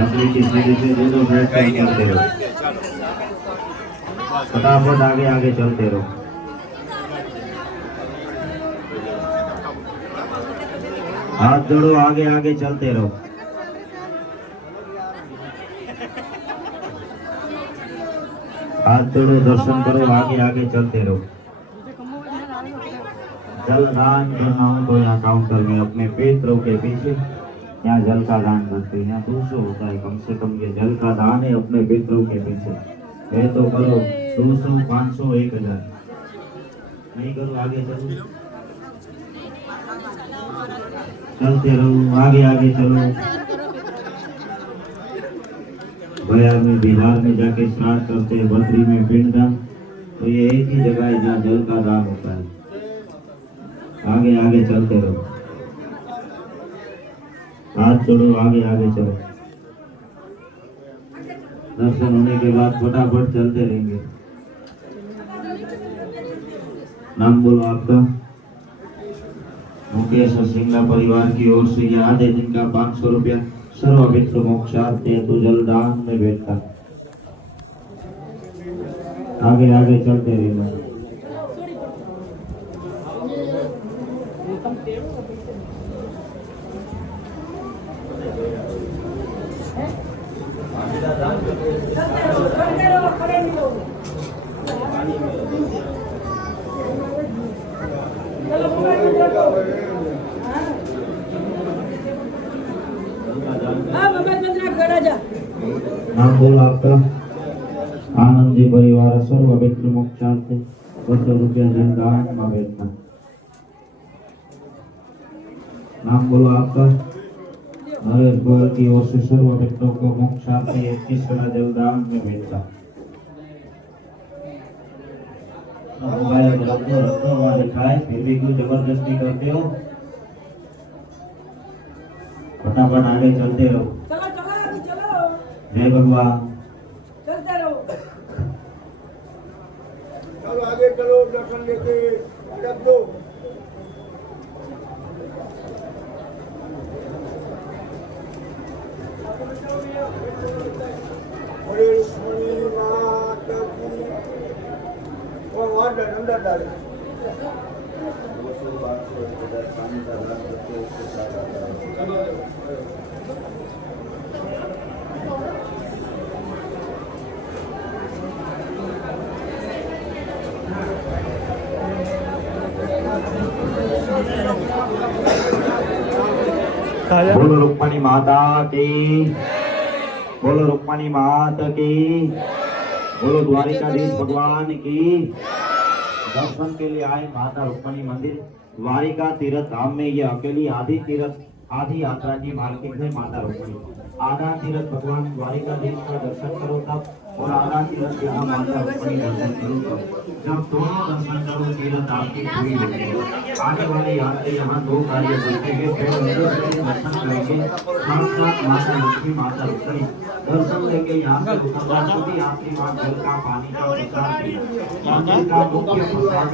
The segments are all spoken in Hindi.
लकड़ी की सीढ़ी से दोनों साइड कहीं करते रहो, फटाफट आगे आगे चलते रहो। हाथ जोड़ो, आगे आगे चलते रहो। हाथ जोड़ो, दर्शन करो, आगे आगे चलते रहो। जल दान करना हो तो यहाँ काउंटर में अपने पेट्रों के पीछे यहाँ जल का दान करते हैं। यहाँ 200 होता है कम से कम, ये जल का दान है अपने पेट्रों के पीछे। ये तो करो 200, 500, 1000 नहीं करो, आगे चलो, चलते रहो, आगे आगे चलो। गया में बिहार में जाके स्नान करते हैं, बद्री में पिंडदान, तो ये एक ही जगह है जहाँ जल का दान होता है। आगे आगे चलते रहो, हाथ जोड़ो, आगे आगे चलो। दर्शन होने के बाद फटाफट चलते रहेंगे। नाम बोलो आपका। मुकेश और सिंगला परिवार की ओर से यह आधे दिन का 500 रुपया सर्वमित्र मोक्षार्थ हेतु जलदान में भेंटता। आगे आगे चलते रहना। नाम बोलो आपका। आनंदी परिवार सर्वमित्र मोक्षार्थ 200 रुपया जलदान में भेंटता। नाम बोलो आपका। नरेश गोयल की ओर से सर्वमित्रों को मोक्षार्थ 21 जलदान में भेंटता। फिर भी क्यों जबरदस्ती करते हो? फटाफट आगे चलते रहो। जय भगवान। चलते रहो, चलो आगे चलो, दर्शन लेके जब दो। अंदर डाले बोलो रुक्मणी माता की, बोलो रुक्मणी माता की, बोलो द्वारिकाधीश भगवान की। दर्शन के लिए आए माता रुक्मणी मंदिर द्वारिका तीर्थ धाम में, ये अकेली आधी तीर्थ आधी यात्रा की मालकिन है माता रुक्मणी। आधा तीर्थ भगवान द्वारिकाधीश का दर्शन करो तब, और आधा तीर्थ यहाँ माता रुक्मणी दर्शन करो तब। जब दोनों दर्शन करो तीर्थ आपकी पूरी होगी। आने वाले यात्री यहाँ 2 कार्य देखेंगे, पहले दर्शन करेंगे साक्षात माता लक्ष्मी माता रुक्मणी। दर्शन लेके यहाँ से उतरना सभी यात्री वहाँ जल का पानी का प्रसाद मंदिर का मुख्य प्रसाद,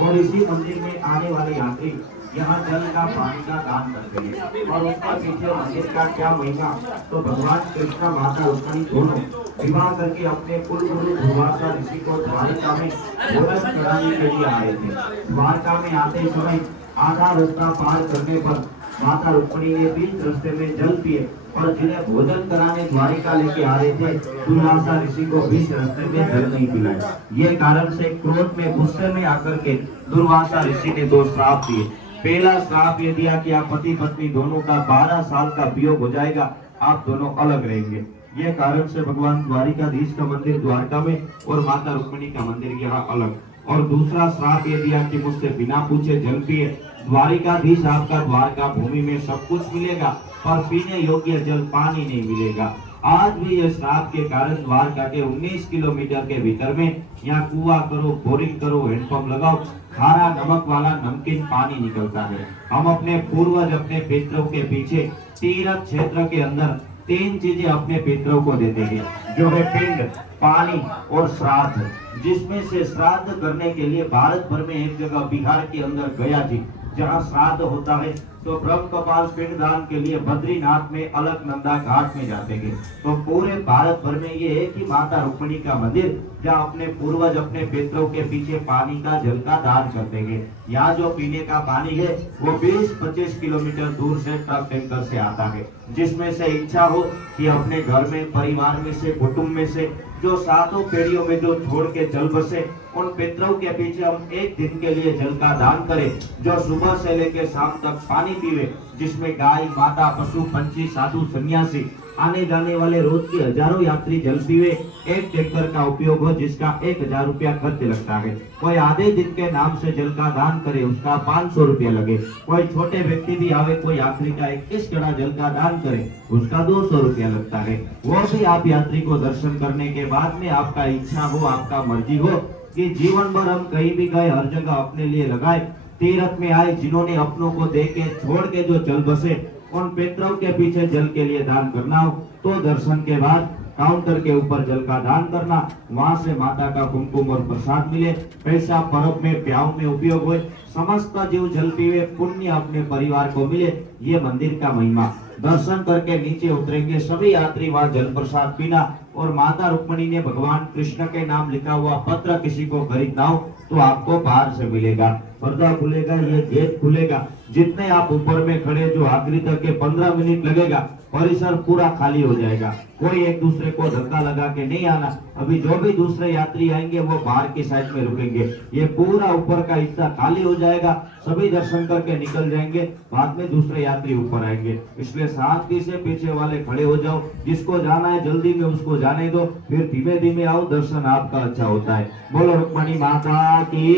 और इसी मंदिर में आने वाले यात्री यहाँ जल का पानी का दान करते हैं। और उसका पीछे मंदिर का क्या महिमा, तो भगवान कृष्ण माता रुक्मणी दोनों विवाह करके अपने कुल गुरु दुर्वासा ऋषि को द्वारिका में भोजन कराने के लिए आए थे। द्वारका में आते समय आधा रास्ता पार करने पर माता रुक्मणी ने बीच रास्ते में जल पिए, और जिन्हें भोजन कराने द्वारिका लेके आ रहे थे दुर्वासा ऋषि को बीच रास्ते में जल नहीं पिलाया। ये कारण से क्रोध में गुस्से में आकर के दुर्वासा ऋषि ने 2 श्राप दिए। पहला श्राप ये दिया कि आप पति पत्नी दोनों का 12 साल का वियोग हो जाएगा, आप दोनों अलग रहेंगे। ये कारण से भगवान द्वारिकाधीश का मंदिर द्वारका में और माता रुक्मणी का मंदिर यहाँ अलग। और दूसरा श्राप ये दिया कि मुझसे बिना पूछे जल पिए। द्वारिकाधीश आपका द्वारका भूमि में सब कुछ मिलेगा, पर पीने योग्य जल पानी नहीं मिलेगा। आज भी ये श्राप के कारण द्वारका के 19 किलोमीटर के भीतर में यहाँ कुआं करो, बोरिंग करो, हैंडपंप लगाओ, खारा नमक वाला नमकीन पानी निकलता है। हम अपने पूर्वज अपने पितरों के पीछे तीर्थ क्षेत्र के अंदर 3 चीजें अपने पितरों को देते हैं, जो है पिंड, पानी और श्राद्ध। जिसमें से श्राद्ध करने के लिए भारत भर में एक जगह बिहार के अंदर गया जी, जहाँ श्राद्ध होता है तो ब्रह्म कपाल पिंडदान के लिए बद्रीनाथ में अलकनंदा घाट में जाते हैं। तो पूरे भारत भर में ये है कि माता रुक्मिणी का मंदिर जहाँ अपने पूर्वज अपने पितरों के पीछे पानी का जल का दान करते हैं। यहाँ जो पीने का पानी है वो 20-25 किलोमीटर दूर से ट्रक टैंकर से आता है। जिसमें से इच्छा हो कि अपने घर में परिवार में से कुटुंब में से जो सातों पीढ़ियों में जो छोड़ के चल बसे उन पितरों के पीछे हम एक दिन के लिए जल का दान करें, जो सुबह से लेकर शाम तक पानी पीवे, जिसमें गाय माता पशु पंछी साधु सन्यासी आने जाने वाले रोज के हजारों यात्री जल पीवे। एक टैंकर का उपयोग हो जिसका 1000 रुपया खर्च लगता है। कोई आधे दिन के नाम से जल का दान करे उसका 500 रुपया लगे। कोई छोटे व्यक्ति भी आवे कोई यात्री का 21 घड़ा जल का दान करे उसका 200 रुपया लगता है। वो भी आप यात्री को दर्शन करने के बाद में आपका इच्छा हो आपका मर्जी हो कि जीवन भर हम कहीं भी गए हर जगह अपने लिए लगाए, तीर्थ में आए जिन्होंने अपनों को दे के छोड़ के जो चल बसे उन पितरों के पीछे जल के लिए दान करना हो तो दर्शन के बाद काउंटर के ऊपर जल का दान करना, वहां से माता का कुमकुम और प्रसाद मिले, पैसा पर्व में प्याव में उपयोग हो, समस्त जीव जल पीवे, पुण्य अपने परिवार को मिले। ये मंदिर का महिमा। दर्शन करके नीचे उतरेंगे सभी यात्री वहां जल प्रसाद पीना और माता रुक्मिणी ने भगवान कृष्ण के नाम लिखा हुआ पत्र किसी को खरीदना हो तो आपको बाहर से मिलेगा। पर्दा खुलेगा, ये गेट खुलेगा, जितने आप ऊपर में खड़े जो आखिरी तक के 15 मिनट लगेगा परिसर पूरा खाली हो जाएगा। कोई एक दूसरे को धक्का लगा के नहीं आना। अभी जो भी दूसरे यात्री आएंगे वो बाहर की साइड में रुकेंगे। ये पूरा ऊपर का हिस्सा खाली हो जाएगा, सभी दर्शन करके निकल जाएंगे, बाद में दूसरे यात्री ऊपर आएंगे। इसलिए शांति से पीछे वाले खड़े हो जाओ, जिसको जाना है जल्दी में उसको जाने दो, फिर धीमे धीमे आओ, दर्शन आपका अच्छा होता है। बोलो रुक्मिणी माता की।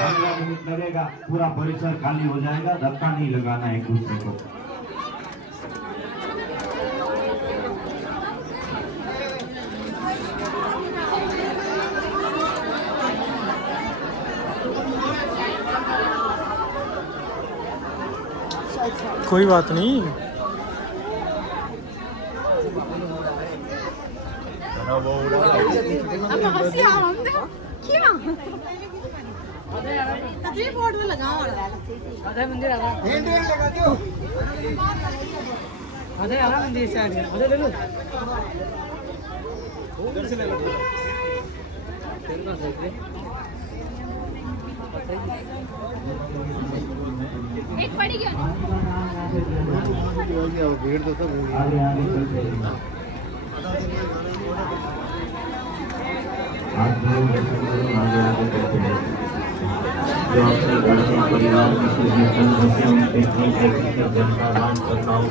15 मिनट लगेगा, पूरा परिसर खाली हो जाएगा, धक्का नहीं लगाना एक दूसरे को। कोई बात नहीं। ಅದೇ ಮಂದಿರ ಅದೇ ಅಲ್ಲ ಮಂದಿರ ಸೈಡ್ ಅದೇ ಲೇಲು एक पड़ी गया भीड़ तो सब जो अपने घर से परिवार में से उनके जनता दान करना हो